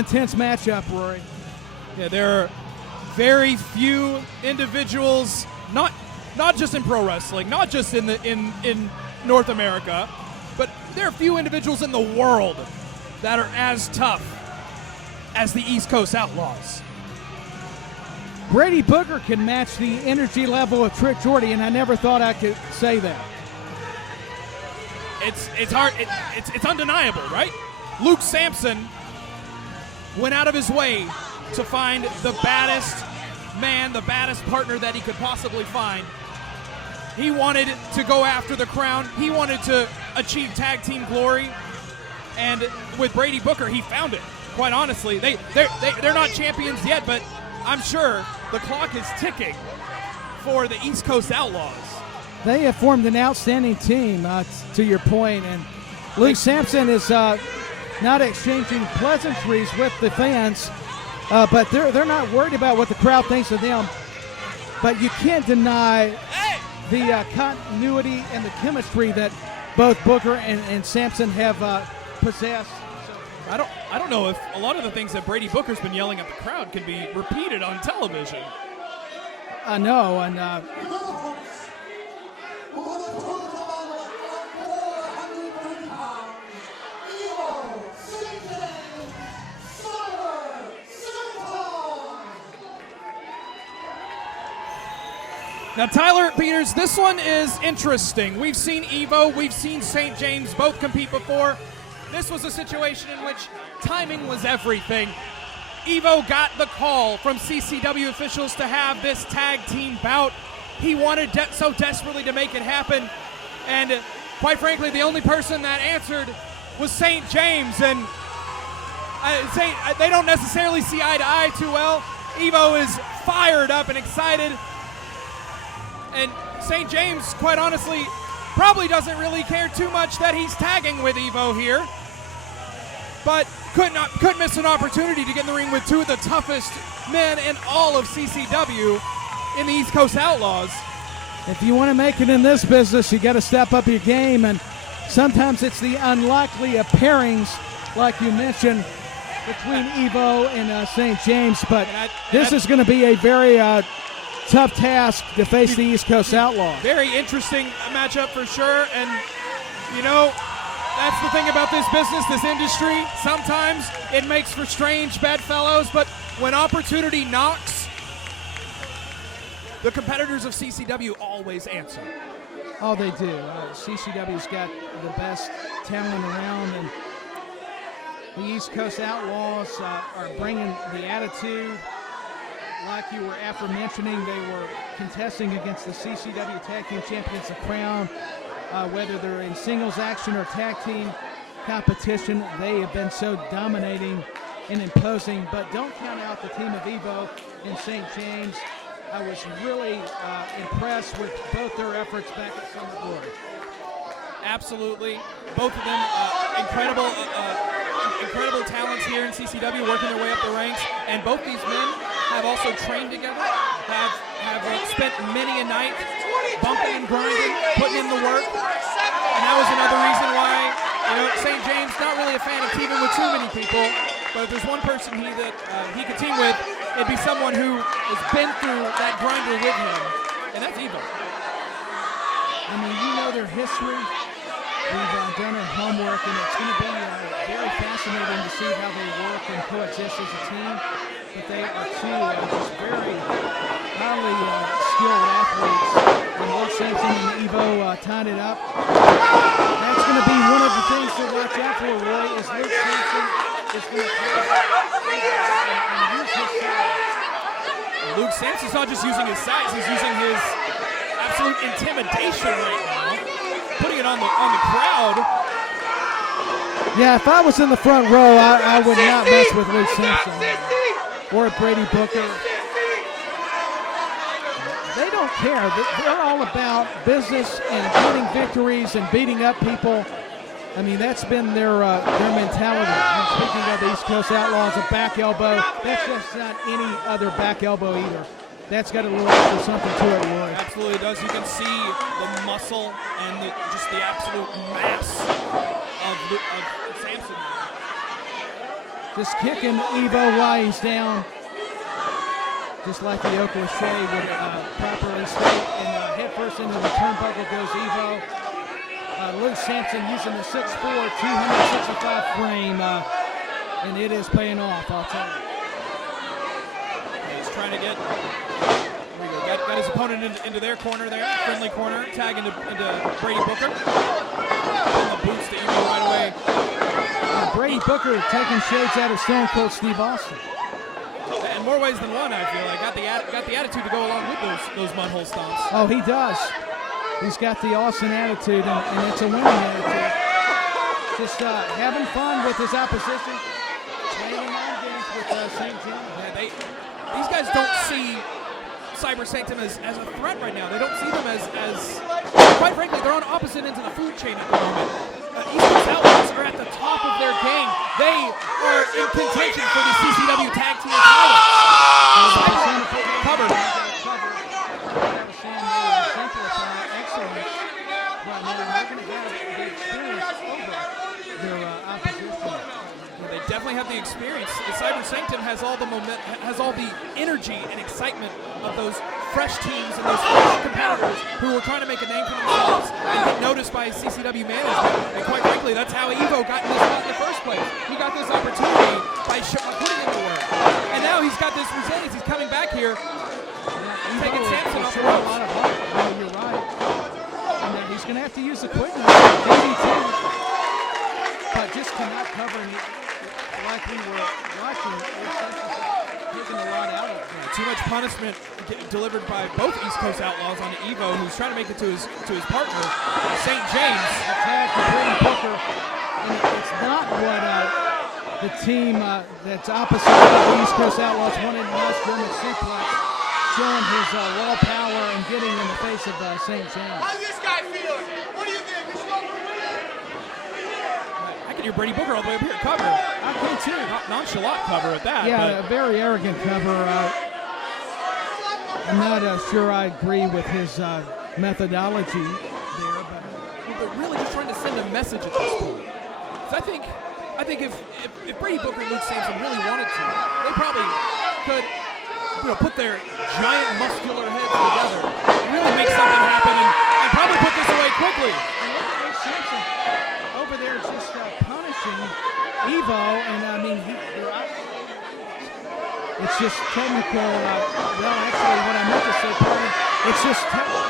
Intense matchup, Rory. Yeah, there are very few individuals, not just in pro wrestling, not just in North America, but there are few individuals in the world that are as tough as the East Coast Outlaws. Brady Booker can match the energy level of Trick Jordy, and I never thought I could say that. It's hard. It's undeniable, right? Luke Sampson went out of his way to find the baddest man, the baddest partner that he could possibly find. He wanted to go after the crown. He wanted to achieve tag team glory, and with Brady Booker, he found it. Quite honestly, they're not champions yet, but I'm sure the clock is ticking for the East Coast Outlaws. They have formed an outstanding team, to your point, and Luke Sampson is not exchanging pleasantries with the fans, but they're not worried about what the crowd thinks of them. But you can't deny the continuity and the chemistry that both Booker and Sampson have possessed. I don't know if a lot of the things that Brady Booker's been yelling at the crowd can be repeated on television. I know, and now, Tyler Peters, this one is interesting. We've seen Evo, we've seen St. James both compete before. This was a situation in which timing was everything. Evo got the call from CCW officials to have this tag team bout. He wanted so desperately to make it happen. And quite frankly, the only person that answered was St. James. And they don't necessarily see eye to eye too well. Evo is fired up and excited. And St. James, quite honestly, probably doesn't really care too much that he's tagging with Evo here. But couldn't miss an opportunity to get in the ring with two of the toughest men in all of CCW in the East Coast Outlaws. If you want to make it in this business, you got to step up your game, and sometimes it's the unlikely pairings, like you mentioned, between Evo and St. James. But this is going to be a very tough task to face the East Coast Outlaws. Very interesting matchup for sure, and you know, that's the thing about this business, this industry. Sometimes it makes for strange bedfellows, but when opportunity knocks, the competitors of CCW always answer. Oh, they do. CCW's got the best talent around, and the East Coast Outlaws are bringing the attitude. Like you were aforementioning, they were contesting against the CCW Tag Team Champions, the Crown. Whether they're in singles action or tag team competition, they have been so dominating and imposing. But don't count out the team of Evo and St. James. I was really impressed with both their efforts back at Summit Glory. Absolutely. Both of them incredible talents here in CCW, working their way up the ranks. And both these men have also trained together, have spent many a night bumping and grinding, putting in the work. And that was another reason why, you know, St. James not really a fan of teaming with too many people, but if there's one person he could team with, it'd be someone who has been through that grinder with him, and that's Evo. I mean, you know their history. We've done our homework, and it's going to be very fascinating to see how they work and coexist as a team. But they are two just very highly skilled athletes. And Luke Sampson and Evo tied it up. That's going to be one of the things to watch out for, Roy, is Luke Sampson is going to and use his size. Luke Sampson's not just using his size, he's using his absolute intimidation right now, putting it on the crowd. Yeah, if I was in the front row, I would not mess with Luke Sampson or Brady Booker. They don't care. They're all about business and getting victories and beating up people. I mean, that's been their mentality. And speaking of the East Coast Outlaws, a back elbow, that's just not any other back elbow either. That's got a little extra something to it, Roy. Absolutely does. You can see the muscle and just the absolute mass of Sampson. just kicking Evo while he's down. Just like the Oklahoma would properly state. And head first into the turnbuckle goes Evo. Luke Sampson using the 6'4", 265 frame. And it is paying off, I'll tell you. He's trying to get... Got his opponent into their corner there, friendly corner, tag into Brady Booker. And the boots to Evo right away. Brady Booker taking shades out of Stone Cold Steve Austin. In more ways than one, I feel like. Got the attitude to go along with those mud hole stomps. Oh, he does. He's got the Austin attitude, and it's a winning attitude. Just having fun with his opposition, playing mind games with St. John. Yeah, these guys don't see Cyber Sanctum as a threat right now. They don't see them as quite frankly, they're on opposite ends of the food chain at the moment. East Coast Outlaws are at the top of their game. They are in contention for the CCW Tag Team title. Covered. They definitely have the experience. The Cyber Sanctum has all the energy and excitement of those fresh teams and those fresh competitors who are trying to make a name for themselves and get noticed by CCW management. And quite frankly, that's how Evo got in this spot in the first place. He got this opportunity by putting in the work. And now he's got this resilience. He's coming back here, taking Sampson off the ropes. You're right. And then he's going to have to use the quickness. DDT, but just cannot cover like we were watching. Taking a lot out of it. Too much punishment delivered by both East Coast Outlaws on Evo, who's trying to make it to his partner, St. James. Attack to Brady Booker. And it's not what the team that's opposite of the East Coast Outlaws wanted. Nice German suplex, showing his raw power and getting in the face of St. James. How's this guy feeling? What do you think? I can hear Brady Booker all the way up here. Cover. I can too. Nonchalant cover at that. Yeah, a very arrogant cover. I'm not sure I agree with his methodology there, but really just trying to send a message at this point. So I think if Brady Booker and Luke Sampson really wanted to, they probably could, put their giant muscular heads together and really make something happen and probably put this away quickly. And look at Luke Sampson over there just punishing Evo, and I mean, it's just technical. Well, actually, what I meant to say, it's just technical.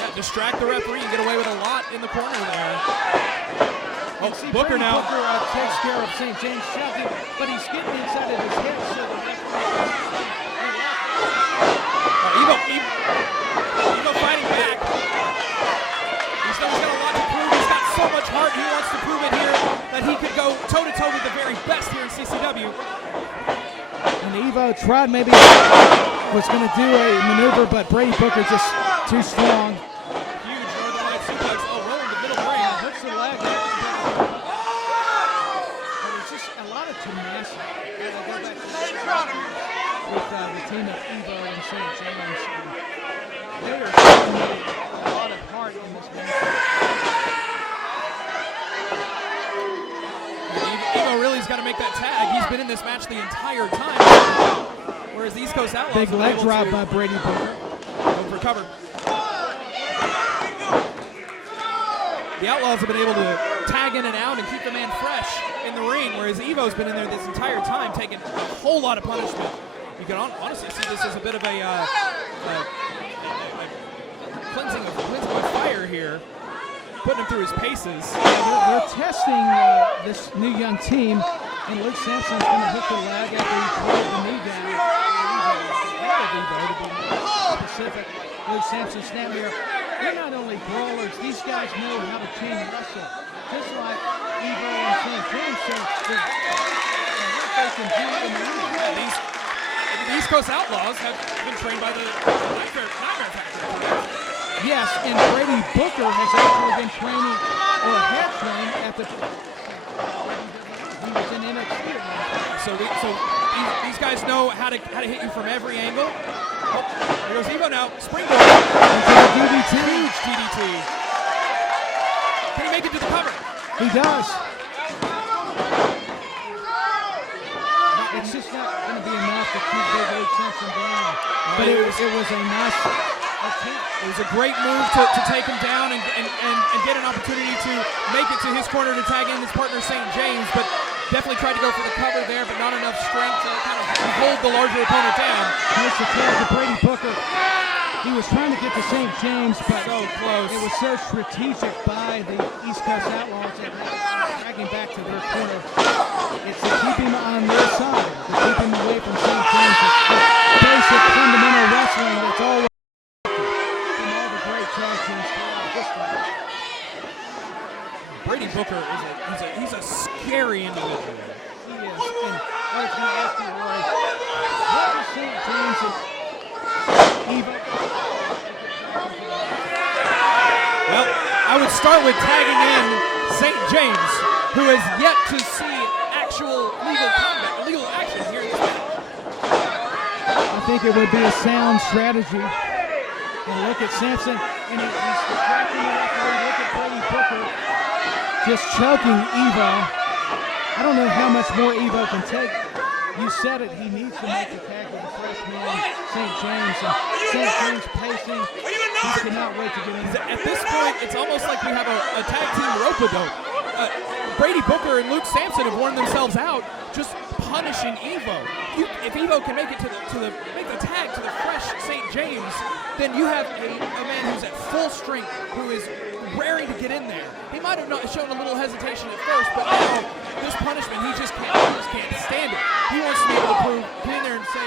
Yeah, distract the referee and get away with a lot in the corner there. Oh, Booker now. Booker takes care of St. James, shoving, but he's getting inside of his head. So Evo fighting back. He's got a lot to prove. He's got so much heart. He wants to prove it here that he could go toe-to-toe with the very best here in CCW. And Evo tried, maybe was going to do a maneuver, but Brady Booker just too strong. Huge Northern Light suplex. Oh, rolling the middle ring. Hooks the leg. But it's just a lot of tenacity. With the team of Evo and St. James. They are showing a lot of heart in this match. Evo really's got to make that tag. He's been in this match the entire time. Whereas the East Coast Outlaws big leg drop by Brady Booker. Going for cover. The Outlaws have been able to tag in and out and keep the man fresh in the ring, whereas Evo's been in there this entire time taking a whole lot of punishment. You can honestly see this as a bit of a cleansing of fire here, putting him through his paces. They're testing this new young team, and Luke Sampson's going to hook the leg after he pulled the knee down. To be more specific, Luke Sampson snap here. They're not only brawlers; these guys know how to chain wrestle, just like Evo and St. James. So what they can do in the ring. The East Coast Outlaws have been trained by the Nightmare Factory. Yes, and Brady Booker has actually been training, or had trained at the. He was in NXT. So these guys know how to hit you from every angle. Oh, there goes Evo now. Springboard. DDT. Huge DDT. Can he make it to the cover? He does. it's just not going to be enough to keep Big Luke Simpson down. But it was a nice attempt. It was a great move to take him down and get an opportunity to make it to his corner to tag in his partner St. James, but definitely tried to go for the cover there, but not enough strength to kind of hold the larger opponent down. Makes the tag to Brady Booker. He was trying to get to St. James, but so close. It was so strategic by the East Coast Outlaws that dragging back to their corner. It's to keep him on their side, to keep him away from St. James. It's the basic fundamental wrestling that's always from all the great tag teams throughout history. Brady Booker he's a scary individual. He is. And I was going to ask you, Roy, what does St. James and Evo? Well, I would start with tagging in St. James, who has yet to see actual legal combat, legal action here in this match. I think it would be a sound strategy. And look at Sampson, and he's distracting the referee. Look at Brady Booker just choking Evo. I don't know how much more Evo can take. You said it, he needs to make the tag with the freshman, St. James. And St. James pacing. He cannot wait to get in. At this point, it's almost like we have a tag team rope-a-dope. Brady Booker and Luke Sampson have worn themselves out just punishing Evo. If Evo can make it make the tag to the fresh St. James, then you have a man who's at full strength, who is raring to get in there. He might have not shown a little hesitation at first, but now this punishment, he just can't stand it. He wants to be able to get in there and say,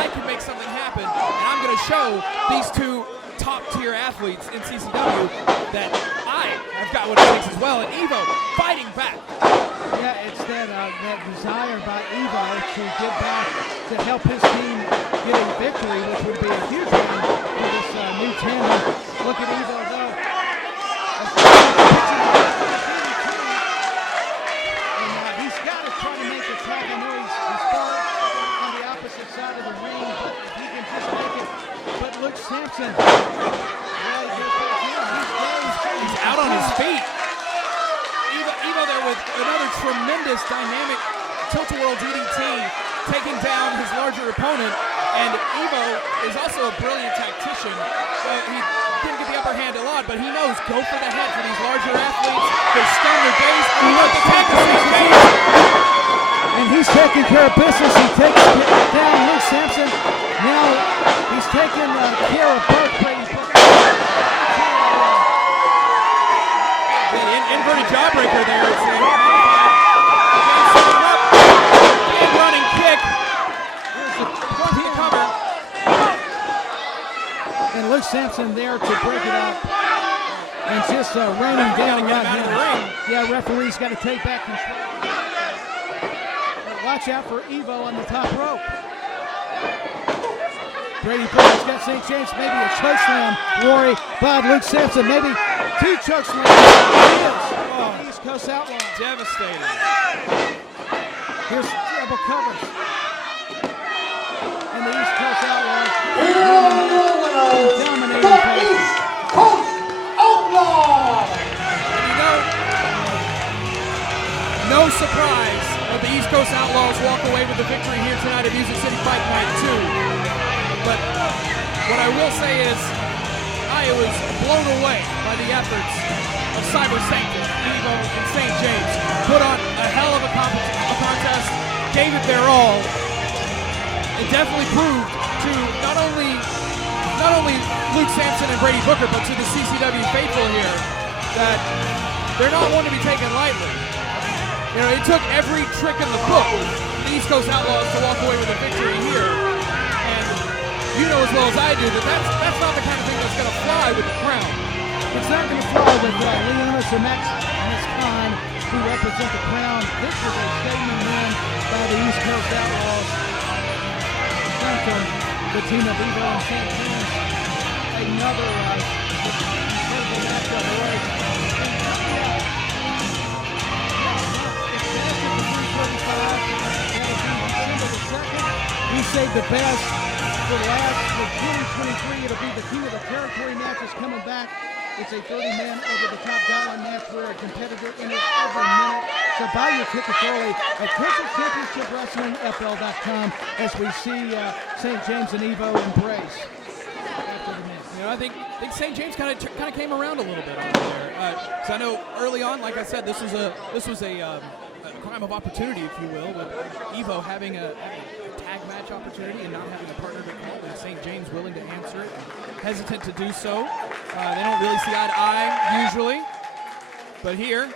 I can make something happen, and I'm going to show these two top-tier athletes in CCW that I have got what it takes as well. And Evo fighting back. Yeah, it's that desire by Evo to get back to help his team get a victory, which would be a huge one for this new tandem. Look at Evo though. And he's got to try to make the tag. I know he's far on the opposite side of the ring, but if he can just make it. But Luke Sampson, he's out on his feet. Evo there with another tremendous dynamic tilt-a-whirl DDT, taking down his larger opponent. And Evo is also a brilliant tactician. He didn't get the upper hand a lot, but he knows go for the head for these larger athletes. They stun their days. And look, the tag to St. James. And he's taking care of business. He takes down Luke Sampson. Now he's taking care of both Brady Booker. The inverted jawbreaker there. It's running kick. Here's the cover. And Luke Sampson there to break it up. And just raining down right here. Yeah, referee's got to take back control. But watch out for Evo on the top rope. Brady Booker's got St. James, maybe a choke slam. Rory, Bob, Luke Sampson, maybe two choke slams. Oh, East Coast Outlaws. Devastating. Here's double cover. And the East Coast Outlaws dominating East Coast Outlaws. No surprise that the East Coast Outlaws walk away with the victory here tonight at Music City Fight Night 2. But what I will say is I was blown away by the efforts of Cyber Sanctum, Evo, and St. James. Put on a hell of a contest, gave it their all. It definitely proved to not only Luke Sampson and Brady Booker, but to the CCW faithful here that they're not one to be taken lightly. You know, it took every trick in the book for the East Coast Outlaws to walk away with a victory here. You know as well as I do that that's not the kind of thing that's going to fly with the crown. It's not going to fly with Leonis and Miss Khan, who represent the crown. This is a statement win by the East Coast Outlaws. From the team of Evo and St. James. Another incredible matchup. We saved the best for last for 2023. It'll be the King of the Territory matches coming back. It's a 30-man over-the-top gauntlet match where a competitor enters every minute. So buy your tickets early at CoachesChampionshipWrestlingFL.com as we see St. James and Evo embrace after the match. You know, I think St. James kind of came around a little bit over there. So I know early on, like I said, this was a crime of opportunity, if you will, with Evo having a tag match opportunity and not having a partner to call, and St. James willing to answer it, hesitant to do so. They don't really see eye to eye usually, but here